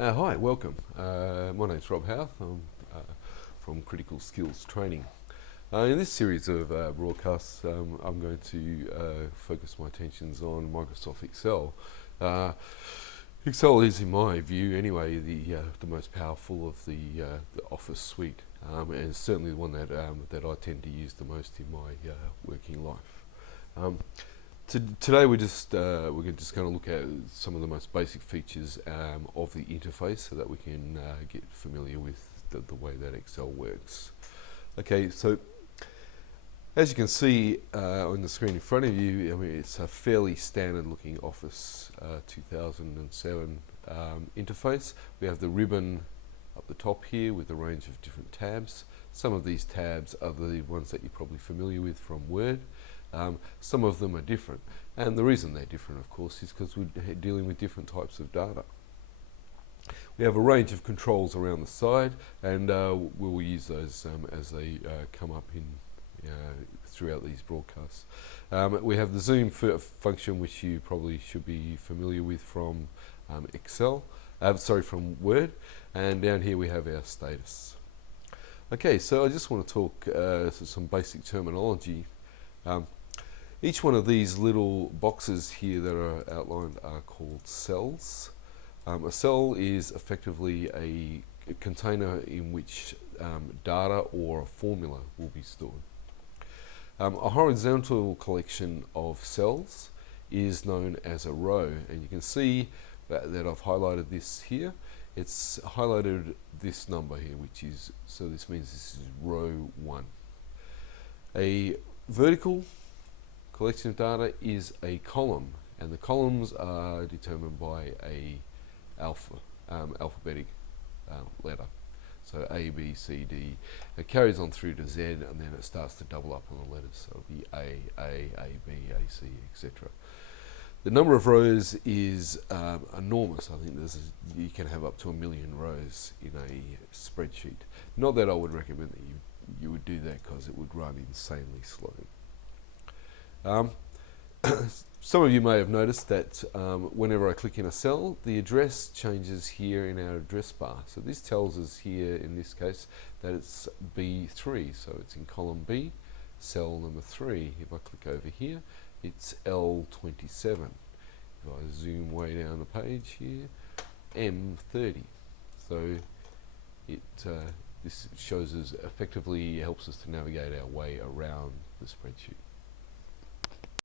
Hi, welcome. My name's Rob Houth. I'm from Critical Skills Training. In this series of broadcasts, I'm going to focus my attentions on Microsoft Excel. Excel is, in my view, anyway, the most powerful of the Office suite, and certainly the one that I tend to use the most in my working life. Today we're just going to look at some of the most basic features of the interface, so that we can get familiar with the way that Excel works. Okay, so as you can see on the screen in front of you, I mean, it's a fairly standard looking Office 2007 interface. We have the ribbon up the top here with a range of different tabs. Some of these tabs are the ones that you're probably familiar with from Word. Some of them are different, and the reason they're different, of course, is because we're dealing with different types of data. We have a range of controls around the side, and we'll use those as they come up in throughout these broadcasts. We have the zoom function, which you probably should be familiar with from from Word, and down here we have our status. Okay, so I just want to talk some basic terminology. Each one of these little boxes here that are outlined are called cells. A cell is effectively a container in which data or a formula will be stored. A horizontal collection of cells is known as a row, and you can see that I've highlighted this here. It's highlighted this number here, which is, so this means this is row 1. A vertical collection of data is a column, and the columns are determined by a alphabetic letter. So A, B, C, D. It carries on through to Z, and then it starts to double up on the letters. So it'll be A, B, A, C, etc. The number of rows is enormous. I think you can have up to 1 million rows in a spreadsheet. Not that I would recommend that you would do that, because it would run insanely slow. Some of you may have noticed that whenever I click in a cell, the address changes here in our address bar. So this tells us here, in this case, that it's B3, so it's in column B, cell number 3. If I click over here, it's L27. If I zoom way down the page here, M30. So this shows us, effectively helps us to navigate our way around the spreadsheet.